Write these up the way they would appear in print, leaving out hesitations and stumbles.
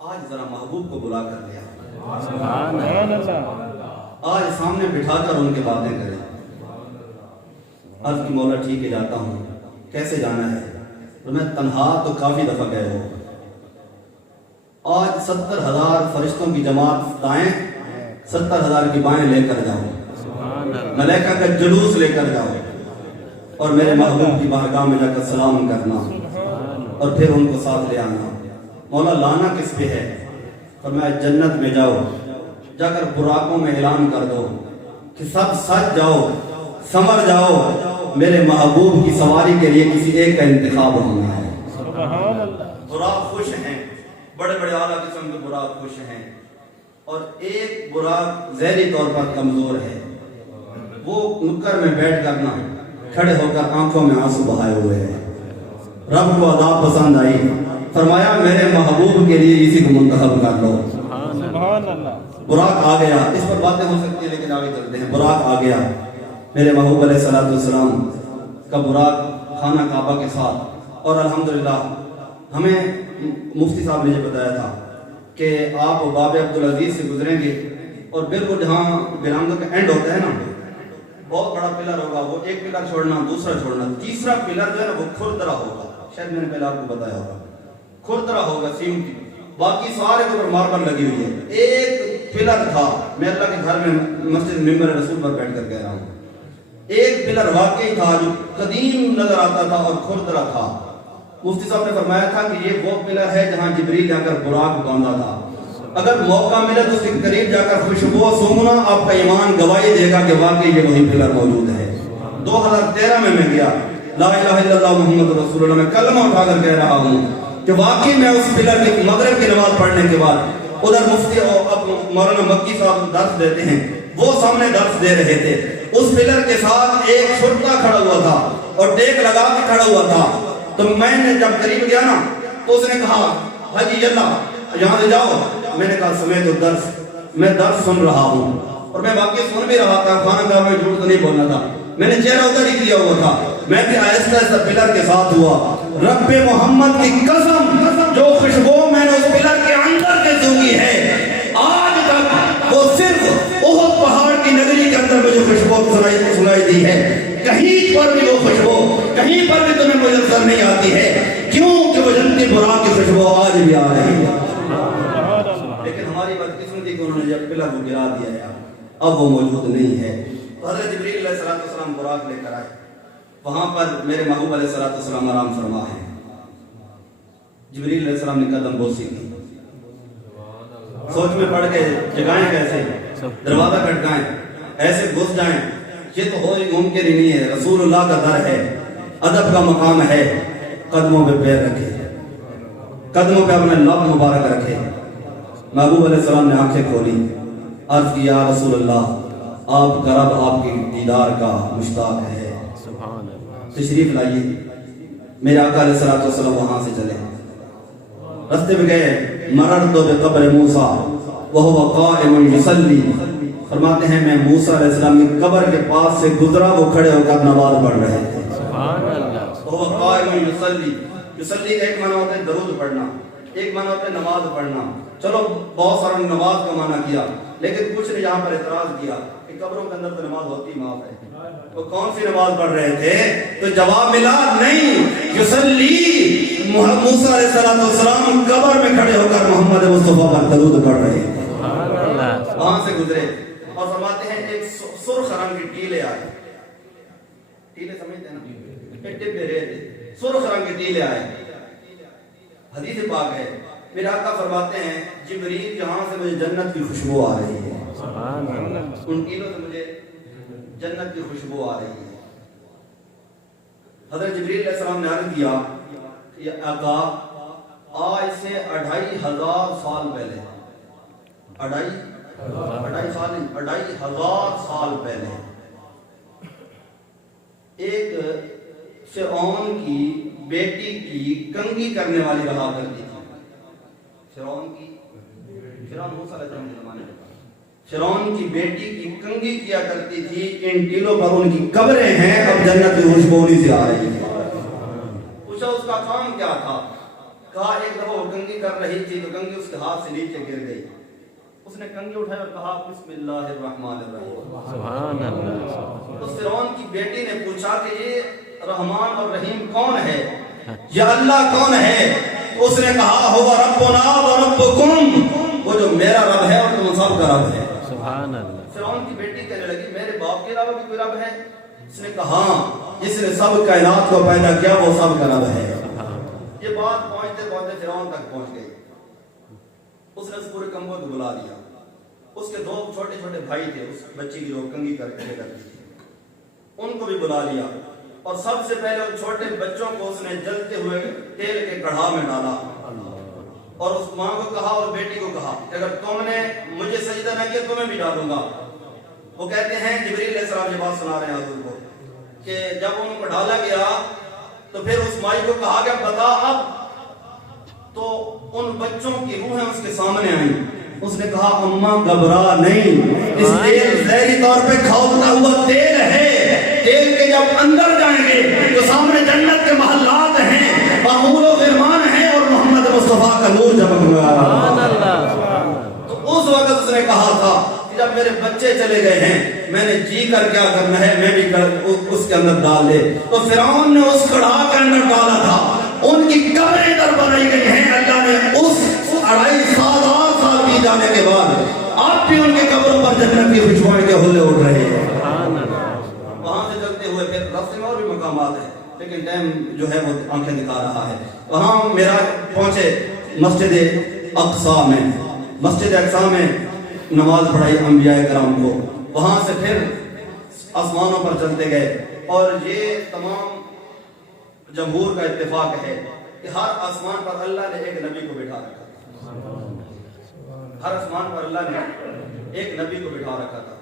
آج ذرا محبوب کو بلا کر لیا، سبحان اللہ، آج سامنے بٹھا کر ان کے باتیں کریں۔ عرض کی مولا ٹھیک ہے جاتا ہوں، کیسے جانا ہے؟ تو میں تنہا تو کافی دفعہ گئے ہو، آج 70,000 فرشتوں کی جماعت دائیں، 70,000 کی بائیں لے کر جاؤ، ملائکہ کا جلوس لے کر جاؤ، اور میرے محبوب کی بارگاہ میں جا کر سلام کرنا، اور پھر ان کو ساتھ لے آنا۔ مولا لانا کس پہ ہے؟ فرمایا جنت میں جاؤ، جا کر براقوں میں اعلان کر دو کہ سب سج جاؤ، سمر جاؤ، میرے محبوب کی سواری کے لیے کسی ایک کا انتخاب ہونا ہے۔ براق خوش ہیں، بڑے بڑے اعلیٰ قسم کے براق خوش ہیں، اور ایک براق ذہنی طور پر کمزور ہے، وہ نکر میں بیٹھ کر نہ کھڑے ہو کر آنکھوں میں آنسو بہائے ہوئے ہیں۔ رب کو عذاب پسند آئی، فرمایا میرے محبوب کے لیے اسی کو منتخب کر لو۔ براق آ گیا، اس پر باتیں ہو سکتی ہیں لیکن آگے چلتے ہیں۔ براق آ گیا، میرے محبوب علیہ السلام کا براق خانہ کعبہ کے ساتھ، اور الحمدللہ ہمیں مفتی صاحب نے یہ بتایا تھا کہ آپ باب عبدالعزیز سے گزریں گے، اور بالکل جہاں برآمدہ کا اینڈ ہوتا ہے نا، بہت بڑا پلر ہوگا، وہ ایک پلر چھوڑنا، دوسرا چھوڑنا، تیسرا پلر جو ہے نا وہ کھردرا ہوگا، شاید میں نے پہلے آپ کو بتایا ہوگا، کھردرا ہوگا سیم کی، باقی سارے کے اوپر ماربل لگی ہوئی ہے۔ ایک پلر تھا، میں اللہ کے گھر میں مسجد ممبر رسول پر بیٹھ کر کہہ رہا ہوں، ایک پلر واقعی تھا جو قدیم نظر آتا تھا اور کھردرا تھا۔ مفتی صاحب نے فرمایا تھا کہ یہ وہ پلر ہے جہاں جبریل جا کر براق باندھا تھا، اگر موقع ملے تو اس کے قریب جا کر خوشبو سونگنا، آپ کا ایمان گواہی دے گا کہ واقعی یہ وہی پلر موجود ہے۔ 2013 میں گیا، لا الہ الا اللہ محمد رسول اللہ، میں کلمہ اٹھا کر کہہ رہا ہوں کہ واقعی میں اس پلر کی مغرب کی نماز پڑھنے کے بعد ادھر مفتی اور مولانا مکی صاحب درس دیتے ہیں، وہ سامنے درس دے رہے تھے، اس پلر کے ساتھ ایک شرطا کھڑا ہوا تھا اور ٹیک لگا کے کھڑا ہوا تھا۔ تو میں نے جب قریب گیا نا تو اس نے کہا حاجی یلا یہاں سے جاؤ، میں نے کہا سمیت الدرس، میں درس سن رہا ہوں، اور میں واقعی سن بھی رہا تھا، خانہ کعبہ میں جھوٹ تو نہیں بولنا تھا، میں نے چہرہ ادھر ہی کیا ہوا تھا، میں بھی آہستہ آہستہ پلر کے ساتھ ہوا۔ رب محمد کی قسم، جو خوشبو میں نے اس پلر کے اندر سے سونگھی ہے، آج تک وہ صرف احد پہاڑ کی نگری کے اندر مجھے خوشبو سنائی دی ہے، کہیں پر بھی وہ خوشبو کہیں پر بھی تمہیں میسر نہیں آتی ہے، کیوں کہ وہ جنتی براق کی خوشبو آج بھی آ رہی ہے۔ لیکن ہماری بدقسمتی کہ انہوں نے جب پلر کو گرا دیا ہے، اب وہ موجود نہیں ہے۔ تو حضرت جبریل علیہ السلام براق لے کر آئے، وہاں پر میرے محبوب علیہ السلام آرام فرما ہے۔ جبریل علیہ السلام نے قدم بوسی کی، سوچ میں پڑ کے جگائیں کیسے، دروازہ کھٹکائیں، ایسے گھس جائیں، یہ تو ہو ہی ممکن ہی نہیں ہے، رسول اللہ کا در ہے، ادب کا مقام ہے، قدموں پہ پیر رکھے، قدموں پہ اپنے لب مبارک رکھے۔ محبوب علیہ السلام نے آنکھیں کھولی، عرض کی یا رسول اللہ، آپ کا رب آپ کی دیدار کا مشتاق ہے، تشریف لائیے۔ میرے آقا علیہ السلام وہاں سے چلے، رستے میں گئے، مررت بقبر موسیٰ وہو قائم یصلی، فرماتے ہیں میں موسیٰ علیہ السلام کی قبر کے پاس سے گزرا، وہ کھڑے ہو کر نماز پڑھ رہے تھے۔ وہو قائم یصلی، یصلی کا ایک معنی ہوتا ہے درود پڑھنا، ایک معنی ہوتا ہے نماز پڑھنا، چلو بہت سارا نماز کا معنی کیا، لیکن کچھ نے یہاں پر اعتراض کیا کہ قبروں کے اندر تو نماز ہوتی معاف ہے، وہ کون سی نماز پڑھ رہے تھے؟ تو جواب ملا نہیں، یصلی، موسیٰ علیہ السلام قبر میں کھڑے ہو کر محمد مصطفیٰ پر درود پڑھ رہے تھے۔ وہاں سے گزرے اور فرماتے ہیں ایک سرخ رنگ کی ٹیلے آئے، ٹیلے سمجھتے ہیں نا، ایک ٹبے رہے تھے، سرخ رنگ کی ٹیلے آئے، حدیث پاک ہے، میرے آقا فرماتے ہیں جبریل یہاں سے مجھے جنت کی خوشبو آ رہی ہے، ان ٹیلوں سے مجھے جنت کی خوشبو آ رہی ہے۔ حضرت جبریل علیہ السلام نے عرض کیا کہ آقا آج سے 2500 سال پہلے، 2500 سال پہلے ایک فرعون کی بیٹی کی کنگھی کرنے والی رہا کرتی تھی، فرعون موسیٰ علیہ السلام کے زمانے میں فرعون کی بیٹی کی کنگھی کیا کرتی تھی، ان ٹیلوں پر ان کی قبریں ہیں، اب جنت کی خوشبو انہی سے آ رہی ہے۔ پوچھا اس کا کام کیا تھا؟ کہا ایک دفعہ وہ کنگھی کر رہی تھی تو کنگھی اس کے ہاتھ سے نیچے گر گئی. اس نے کنگھی اٹھائی اور کہا بسم اللہ الرحمن الرحیم. سبحان اللہ. اس فرعون کی بیٹی نے پوچھا کہ یہ رحمان اور رحیم کون ہے, یا اللہ کون ہے؟ اس نے کہا ہوا ربنا و ربکم, وہ جو میرا رب ہے اور تم سب کا رب ہے. سبحان اللہ. فرعون کی بیٹی کہنے لگی میرے باپ کے علاوہ بھی کوئی رب ہے؟ اس نے کہا جس نے سب کائنات کو پیدا کیا وہ سب کا رب ہے. یہ بات پہنچتے پہنچتے فرعون تک پہنچ گئی. اس نے اس پورے کمبو کو بلا لیا. اس کے دو چھوٹے چھوٹے بھائی تھے, اس بچی کی جو کنگھی کر کے کرتی تھی, ان کو بھی بلا لیا. اور سب سے پہلے ان چھوٹے بچوں کو اس نے جلتے ہوئے تیل کے کڑھا میں ڈالا اور اس ماں کو کہا اور بیٹی کو کہا کہ اگر تم نے مجھے سجدہ نہ کیا تمہیں بھی ڈالوں گا. وہ کہتے ہیں جبریل علیہ السلام یہ بات سنا رہے ہیں حضور کو کہ جب ان کو ڈالا گیا تو پھر اس مائی کو کہا کہ بتا اب, تو ان بچوں کی روحیں اس کے سامنے آئیں. اس نے کہا اماں گھبرا نہیں, اس تیل زہری طور پہ کھولتا ہوا تیل ہے. تیل کے جب اندر جائیں گے تو سامنے جنت کے محلات ہیں, معمول و فرمان ہیں اور محمد مصطفیٰ کا نور جمک گیا. تو اس وقت اس نے کہا تھا کہ جب میرے بچے چلے گئے ہیں میں نے جی کر کیا کرنا ہے میں بھی اس کے اندر ڈال دے. تو فرعون نے اس کڑھا کے اندر ڈالا تھا, ان کی قبریں ادھر بنائی گئی ہیں. اللہ نے اس 2.5 سال بھی جانے کے بعد آپ بھی ان کے قبروں پر جنت کی خوشبوئیں کے حلے اٹھ رہے ہیں. وہاں سے چلتے ہوئے پھر راستے میں اور بھی مقامات ہیں لیکن ٹائم جو ہے وہ آنکھیں دکھا رہا ہے. وہاں معراج پہنچے مسجد اقصی میں. مسجد اقصی میں نماز پڑھائی انبیاء کرام کو. وہاں سے پھر آسمانوں پر چلتے گئے اور یہ تمام جمہور کا اتفاق ہے کہ ہر آسمان پر اللہ نے ایک نبی کو بٹھا رکھا تھا. ہر آسمان پر اللہ نے ایک نبی کو بٹھا رکھا تھا.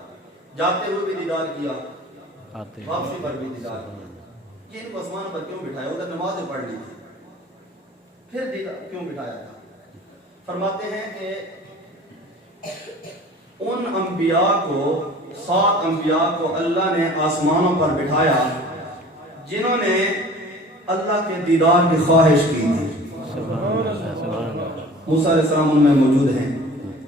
جاتے ہوئے بھی دیدار کیا, واپسی پر بھی دیدار کیا. یہ ان کو آسمان پر کیوں بٹھایا؟ ادھر نمازیں پڑھ لی تھی, پھر دیدار کیوں بٹھایا تھا؟ فرماتے ہیں کہ ان انبیاء کو 7 انبیاء کو اللہ نے آسمانوں پر بٹھایا جنہوں نے اللہ کے دیدار کی خواہش کی تھی. موسیٰ علیہ السلام ان میں موجود ہیں,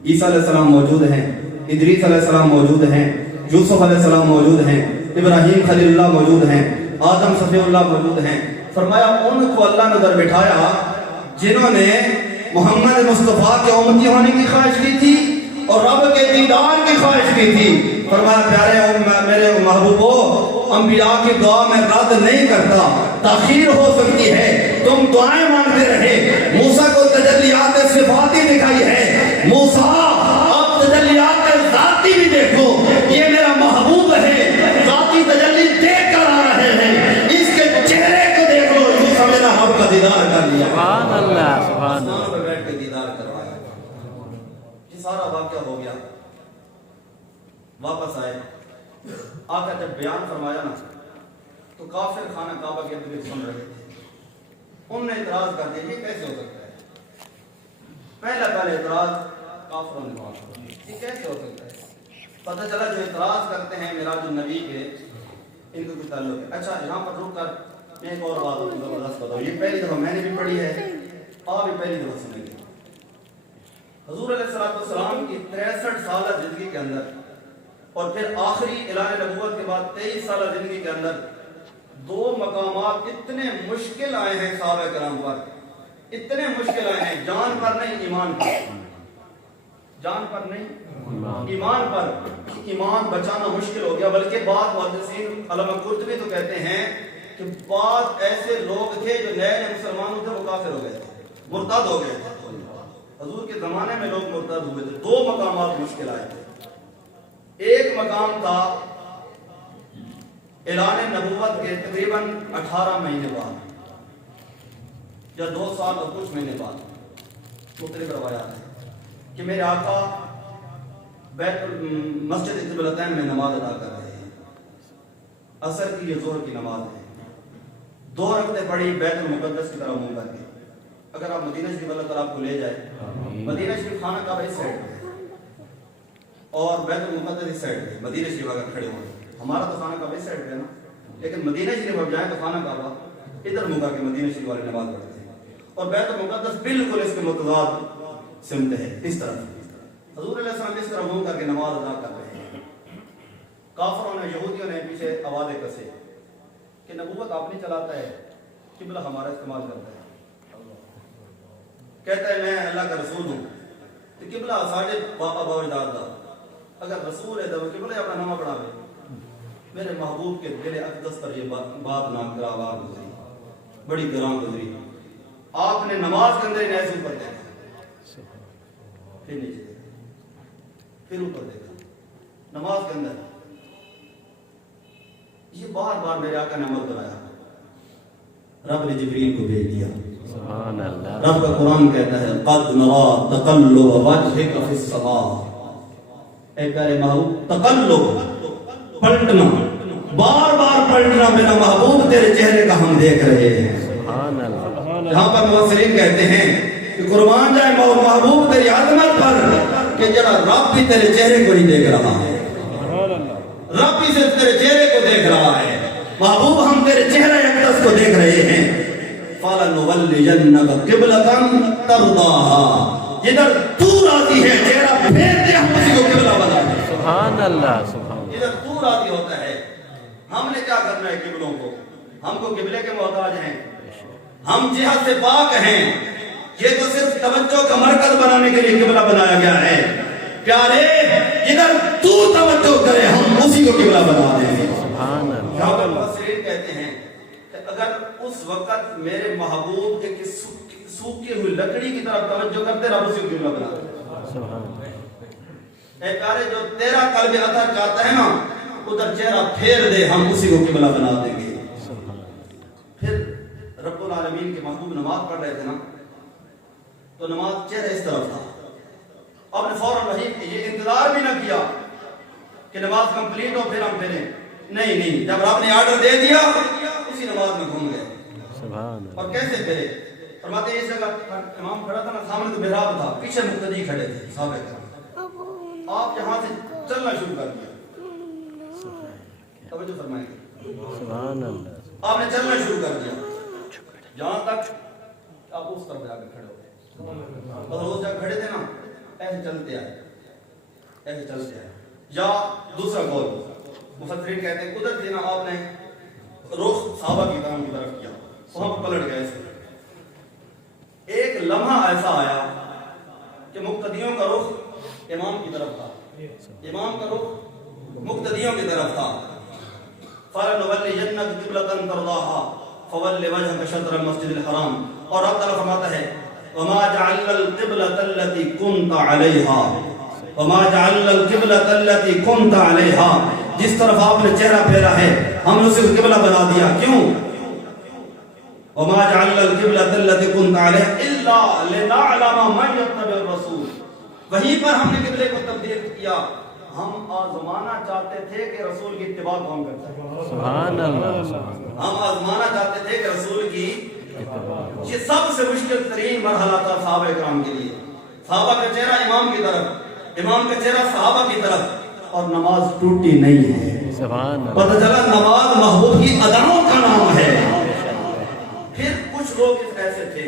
عیسیٰ علیہ السلام موجود ہیں, ادریس علیہ السلام موجود ہیں, یوسف علیہ السلام موجود ہیں, ابراہیم خلیل اللہ موجود ہیں, آدم صفی اللہ موجود ہیں. فرمایا ان کو اللہ نے ادھر بٹھایا جنہوں نے محمد مصطفیٰ کے امتی ہونے کی خواہش کی تھی اور رب کے دیدار کی خواہش کی تھی. فرمایا پیارے میرے محبوبو, انبیاء کی دعا میں رد نہیں کرتا, تاخیر ہو سکتی ہے, تم دعائیں مانگتے رہے. موسیٰ کو تجلیات صفاتی دکھائی ہے. موسیٰ اب تجلیات ذاتی بھی دیکھو, یہ میرا محبوب ہے, ذاتی تجلی دیکھ کر آ رہے ہیں, اس کے چہرے کو دیکھ لو. موسیٰ میرا رب کا دیدار کر لیا. سبحان اللہ, سبحان اللہ. آسمان پہ بیٹھ کے دیدار کروایا. یہ سارا واقعہ ہو گیا. واپس آئے, آ کر جب بیان فرمایا نا تو کافر خانہ کعبہ کے اندر سن رہے تھے. انہوں نے اعتراض کر دیا یہ کیسے ہو سکتا ہے. پہلے اعتراض کافروں نے کہا یہ کیسے ہو سکتا ہے. پتہ چلا جو اعتراض کرتے ہیں معراج النبی کے ان کو کچھ تعلق ہے. اچھا یہاں پر رک کر میں ایک اور بات زبردست بتاؤں. یہ پہلی دفعہ میں نے بھی پڑھی ہے, آپ بھی پہلی دفعہ سنیں گے. حضور علیہ السلام کی 63 سالہ زندگی کے اندر اور پھر آخری اعلان نبوت کے بعد 23 سالہ زندگی کے اندر 2 مقامات اتنے مشکل آئے ہیں صحابہ کرام پر, اتنے مشکل آئے ہیں. جان پر نہیں ایمان پر, جان پر نہیں ایمان پر. ایمان بچانا مشکل ہو گیا. بلکہ بعض محدثین علامہ قرطبی تو کہتے ہیں کہ بعض ایسے لوگ تھے جو نئے مسلمان تھے وہ کافر ہو گئے تھے, مرتد ہو گئے تھے. حضور کے زمانے میں لوگ مرتد ہوئے تھے. 2 مقامات مشکل آئے تھے. ایک مقام تھا اعلان نبوت کے تقریباً 18 مہینے بعد یا 2 سال اور کچھ مہینے بعد. مختلف روایات ہیں کہ میرے آقا مسجد قبلتین میں نماز ادا کر رہے ہیں. عصر کی یا ظہر کی نماز ہے. 2 رکعتیں پڑھی بیت المقدس کی طرف منہ کر کے. اگر آپ مدینہ شریف اللہ تعالیٰ آپ کو لے جائے, مدینہ شریف خانہ کعبہ اس سائڈ پہ اور بیت المقدس اس سائڈ پہ. مدینہ شریف اگر کھڑے ہوں, ہمارا تو خانہ کعبہ اس سائڈ پہ ہے نا, لیکن مدینہ شریف اب جائیں تو خانہ کعبہ ادھر منہ کر کے مدینہ شریف والے نماز پڑھتے ہیں. اور بیت المقدس بالکل اس کے متضاد سمت ہے، اس طرف حضور علیہ السلام اس طرح منہ کر کے نماز ادا کر رہے ہیں. کافروں نے، یہودیوں نے پیچھے آوازیں کسے کہ نبوت آپ نہیں چلاتا ہے، قبلہ ہمارا استعمال کرتا ہے. کہتا ہے میں اللہ کا رسول ہوں، تو قبلہ ساڑھے باپا باوجداد دا اگر رسول ہے تو قبلہ اپنا نامہ بڑھا لے. میرے محبوب کے دل اقدس پر یہ بات ناگوار گزری، بڑی گراں گزری. آپ نے نماز کے اندر انہیں ایسے اوپر دیکھا، پھر نیچے دیکھا، پھر اوپر دیکھا، نماز کے اندر. یہ بار بار میرے آقا نے عمل بنایا. رب نے جبریل کو بھیج دیا. سبحان اللہ. رب کا قرآن کہتا ہے قد نرا تقلب وجهك في السماء. اے پیارے محبوب، تقلب پلٹنا، بار بار پلٹنا میرا محبوب تیرے چہرے کا ہم دیکھ رہے ہیں. سبحان اللہ. یہاں پر مفسرین کہتے ہیں کہ قربان جائے محبوب تیری عظمت پر کہ جڑا رب بھی تیرے چہرے کو نہیں دیکھ رہا ہے، رب بھی صرف تیرے چہرے کو دیکھ رہا ہے. محبوب ہم تیرے چہرے اقدس کو دیکھ رہے ہیں. فَلَنُوَلِّيَنَّكَ قِبْلَةً تَرْضَاهَا. جدھر تو راضی ہے چہرہ پھیر دے، ہم اسی کو قبلہ بنا دیں. سبحان اللہ. سبحان جدھر تو راضی ہوتا ہے. ہم نے کیا کرنا ہے قبلوں کو؟ ہم کو قبلے کے محتاج ہیں، ہم جہاد سے پاک ہیں. یہ تو صرف توجہ کا مرکز بنانے کے لیے قبلہ بنایا گیا ہے. پیارے جدھر تو توجہ کرے ہم اسی کو قبلہ بنا دیں. سبحان اللہ. یہاں پر مفسرین کہتے ہیں کہ اگر اس وقت میرے محبوب ایک سوکھی ہوئی لکڑی کی طرف توجہ کرتے، رب اسی کو قبلہ بنا دیں. سبحان اللہ. اے پیارے جو تیرا قلب اثر چاہتا ہے نا، ادھر چہرہ پھیر دے، ہم اسی کو قبلہ بنا دیں گے. پھر رب العالمین کے محبوب نماز پڑھ رہے تھے نا، تو نماز چہرہ اس طرف تھا. آپ نے فوراً وہی یہ انتظار بھی نہ کیا کہ نماز کمپلیٹ ہو پھر ہم پھریں. نہیں، جب آپ نے آرڈر دے دیا اسی نماز میں گھوم گئے. سبحان اللہ. اور کیسے پھرے؟ فرماتے ہیں اس جگہ امام کھڑا تھا نا، سامنے تو محراب تھا، پیچھے مقتدی کھڑے تھے صحابہ کرام. آپ یہاں سے چلنا شروع کر دیا. توجہ فرمائیں. سبحان اللہ. آپ نے چلنا شروع کر دیا جہاں تک آپ اس طرف جا کے کھڑے ہو گئے. اور اس جگہ کھڑے تھے نا، ایسے چلتے آئے، ایسے چلتے آئے. یا دوسرا قول مفسرین کہتے ہیں قدرت دینا، آپ نے رخ صحابہ کی طرف کیا، وہاں پر پلٹ گئے. ایک لمحہ ایسا آیا کہ مقتدیوں کا رخ امام کی طرف تھا، امام کا رخ مقتدیوں کی طرف تھا. فَلَنُوَلِّيَنَّكَ قِبْلَةً تَرْضَاهَا فَوَلِّ وَجْهَكَ شَطْرَ الْمَسْجِدِ الْحَرَامِ. اور رب تعالیٰ فرماتا ہے وَمَا جَعَلْنَا الْقِبْلَةَ الَّتِي كُنْتَ عَلَيْهَا وَمَا جَعَلْنَا الْقِبْلَةَ الَّتِي كُنْتَ عَلَيْهَا. جس طرف آپ نے چہرہ پھیرا ہے ہم نے اسے قبلہ بنا دیا. کیوں؟ وَمَا جَعَلْنَا الْقِبْلَةَ الَّتِي كُنْتَ عَلَيْهَا إِلَّا لِنَعْلَمَ مَن يَتَّبِعُ الرَّسُولَ. وہیں پر ہم نے قبلے کو تبدیل کیا. ہم آزمانا چاہتے تھے کہ رسول کی اتباع کون کرتا ہے. سبحان اللہ. ہم آزمانا چاہتے تھے کہ رسول کی یہ سب سے مشکل ترین مرحلہ تھا صحابہ کرام کے لیے. صحابہ کا چہرہ امام کی طرف، امام کا چہرہ صحابہ کی طرف، اور نماز ٹوٹی نہیں ہے. سبحان اللہ. پتہ چلا نماز محبوب کی اداؤں کا نام ہے. پھر کچھ لوگ ایسے تھے،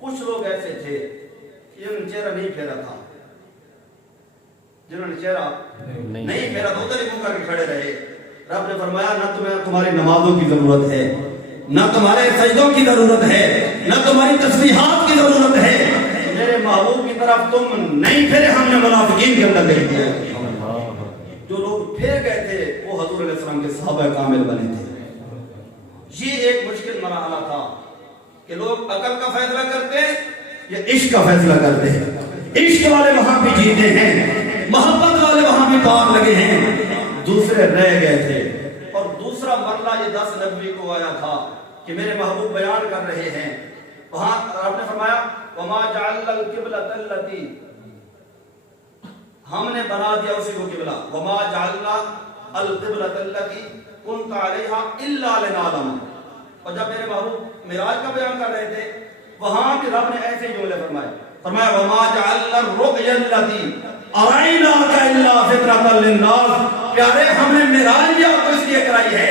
کچھ لوگ ایسے تھے جنہوں نے چہرہ نہیں پھیرا تھا، جنہوں نے چہرہ نہیں پھیرا تو ادھر ہی منہ کر کے کھڑے رہے. رب نے فرمایا نہ تمہیں تمہاری نمازوں کی ضرورت ہے، نہ تمہارے سجدوں کی ضرورت ہے، نہ تمہاری تسبیحات کی ضرورت ہے. میرے محبوب کی طرف تم نہیں پھرے، ہم نے منافقین کے اندر دیکھ دیا. جو لوگ پھر گئے تھے وہ حضور علیہ السلام کے صحابہ کامل بنے تھے. یہ ایک مشکل مرحلہ تھا کہ لوگ عقل کا فیصلہ کرتے یا عشق کا فیصلہ کرتے ہیں. عشق والے وہاں بھی جیتے ہیں، محبت والے وہاں بھی پار لگے ہیں، دوسرے رہ گئے تھے. اور دوسرا مرحلہ یہ 10 نبوی کو آیا تھا کہ میرے محبوب بیان کر رہے ہیں. وہاں آپ نے فرمایا وما جعلنا القبلة التي، ہم نے بنا دیا اسی کو قبلہ. وما جعلنا القبلة التي كنت عليها الا لنعلم. اور جب میرے محبوب معراج کا بیان کر رہے تھے وہاں بھی رب نے ایسے جملے فرمایا وما جعلنا الرؤيا التي اريناك الا فطرة للناس. پیارے ہم نے معراج بھی آپ کو اس لیے کرائی ہے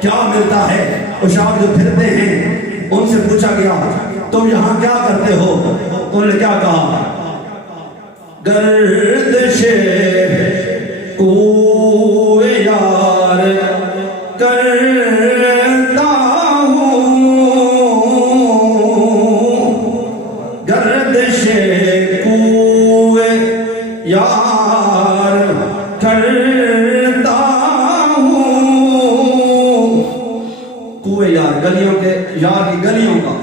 کیا ملتا ہے؟ اشاق جو پھرتے ہیں ان سے پوچھا گیا تم یہاں کیا کرتے ہو؟ انہوں نے کیا کہا؟ گردش کوئے یار کرتا ہوں، گردش کوئے یار کرتا ہوں، کوئے یار گلیوں کے یار کی گلیوں کا،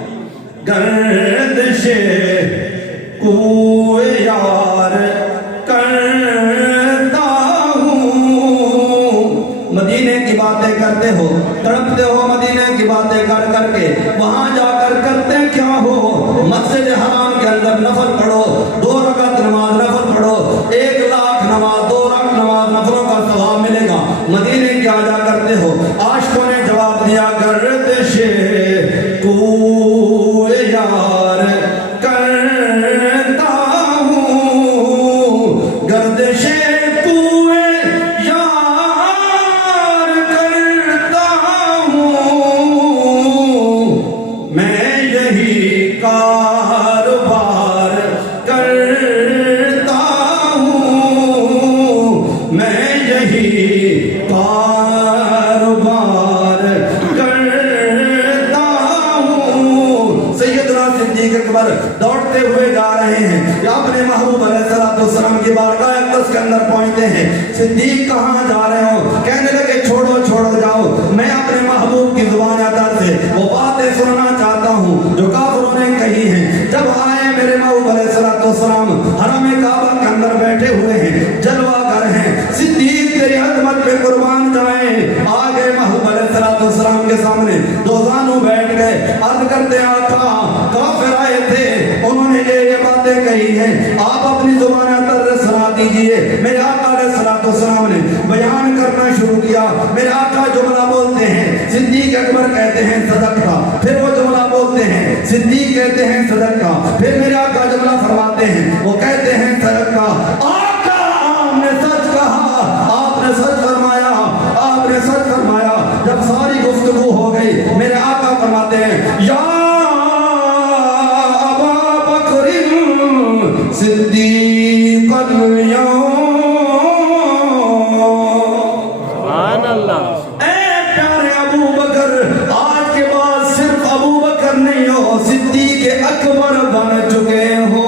گردش کوئے یار کرتا ہوں۔ مدینے کی باتیں کرتے ہو، تڑپتے ہو مدینے کی باتیں کر کر کے، وہاں جا کر کرتے کیا ہو؟ مسجد حرام کے اندر نفل پڑھو، 2 رکعت نماز نفل پڑھو، 1 لاکھ نماز 2 رکعت نماز نفلوں کا ثواب ملے گا۔ مدینے کیا جا کرتے ہو؟ عاشقوں نے جواب دیا گردش کوئے یار کرتا ہوں، گردش کوئے یار کرتا ہوں، میں یہی کاروبار کرتا ہوں، میں یہی کاروبار کرتا ہوں۔ سیدنا صدیق اکبر دوڑتے ہوئے جا رہے ہیں، یا اپنے محبوب علیہ السلام کی بارگاہ اقدس کے اندر پہنچتے ہیں۔ صدیق کہاں جا رہے ہو؟ کہنے لگے چھوڑو چھوڑو جاؤ، میں اپنے محبوب کی زبان عطا سے وہ باتیں سننا چاہتا ہوں جو کافروں نے کہی ہیں۔ جب آئے میرے محبوب علیہ السلام حرم کعبہ کے اندر بیٹھے ہوئے ہیں، جلوہ گر ہیں، صدیق تیری عظمت پہ قربان جائیں۔ آگے محبوب علیہ السلام کے سامنے دو زانو بیٹھ گئے، عرض کرتے آقا کافر آئے تھے، انہوں نے یہ باتیں کہی ہیں، آپ اپنی زبان عطا سنا دیجئے۔ میرے آقا علیہ السلام نے بیان کرنا شروع کیا۔ میرے آقا جملہ بولتے ہیں، صدیق اکبر کہتے ہیں صدقہ، پھر وہ جملہ بولتے ہیں، صدیق کہتے ہیں صدقہ، پھر میرے آقا جملہ فرماتے ہیں، وہ کہتے ہیں صدقہ۔ آقا آپ نے سچ کہا، آپ نے سچ فرمایا، آپ نے سچ فرمایا۔ جب ساری گفتگو ہو گئی، میرے آقا فرماتے ہیں یا ابا بکر صدیق اليوم، سبحان اللہ، اے پیارے ابو بکر، آج کے بعد صرف ابو بکر نہیں ہو، صدیق اکبر بن چکے ہو۔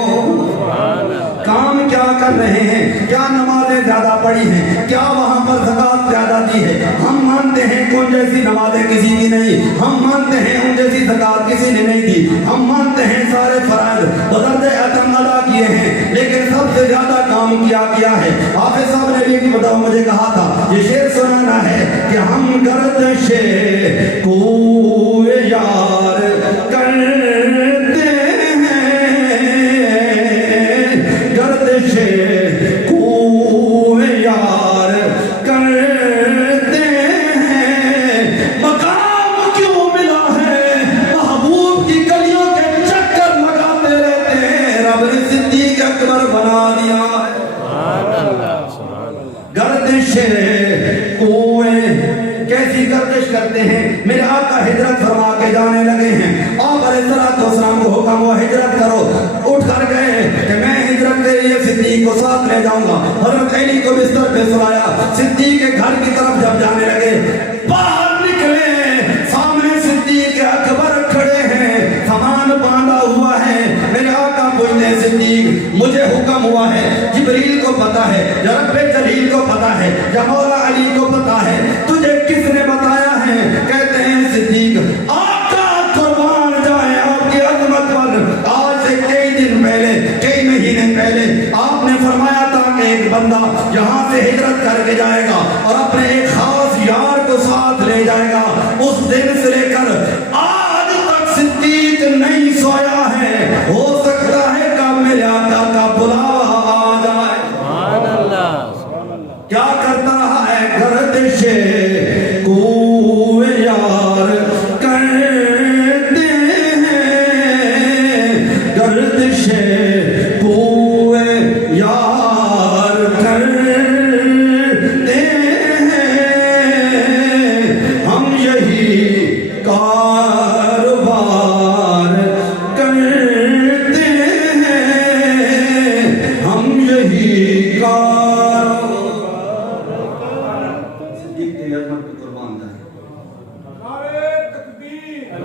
کام کیا کر رہے ہیں؟ کیا نمازیں زیادہ پڑھی ہیں؟ کیا وہاں پر زکوٰۃ زیادہ دی ہے؟ ہم مانتے ہیں کہ ان جیسی نمازیں کسی کی نہیں، ہم مانتے ہیں ان جیسی زکوٰۃ کسی نے نہیں دی، ہم مانتے ہیں سارے فرائض بدرجہ اتم ادا کیے ہیں، لیکن سب سے زیادہ کام کیا ہے۔ حافظ صاحب نے بھی مجھے کہا تھا یہ شعر سنانا ہے کہ ہم گردش کوئے یار کرتے ہیں، گردش کوئے یار کرتے ہیں، مقام کیوں ملا ہے محبوب کی گلیوں کے چکر لگاتے رہتے ہیں، رب نے صدیق اکبر بنا دیا ہے۔ گردش کوئے کیسی گردش کرتے ہیں؟ میرے آقا ہجرت فرما کے جانے لگے ہیں، آپ علیہ السلام کو حکم ہوا ہجرت کرو، اٹھ کر گئے کہ میں ہجرت کے لیے صدیق کو ساتھ لے جاؤں گا۔ حضرت علی کو بستر پہ سلایا، صدیق کے گھر کی طرف جب جانے لگے، باہر نکلے، سامنے صدیق اکبر کھڑے ہیں، سامان باندھا ہوا ہے۔ میرے آقا پوچھتے صدیق مجھے حکم ہوا ہے، جبریل کو پتا ہے، یا رب جلیل کو پتا ہے، یا مولا علی کو پتا ہے، تجھے کس نے بتایا ہے؟ کہتے ہیں صدیق آقا قربان جائے آپ کی عظمت پر، آج سے کئی دن پہلے، کئی مہینے پہلے آپ نے فرمایا تھا کہ ایک بندہ یہاں سے ہجرت کر کے جائے گا اور اپنے ایک خاص یار کو ساتھ لے جائے گا۔ اس دن سے لے کر آج تک صدیق نہیں سویا ہے، ہو سکتا ہے کہ میرے آقا کا بلاوا آ جائے۔ سبحان اللہ، کیا کرتا ہے گردش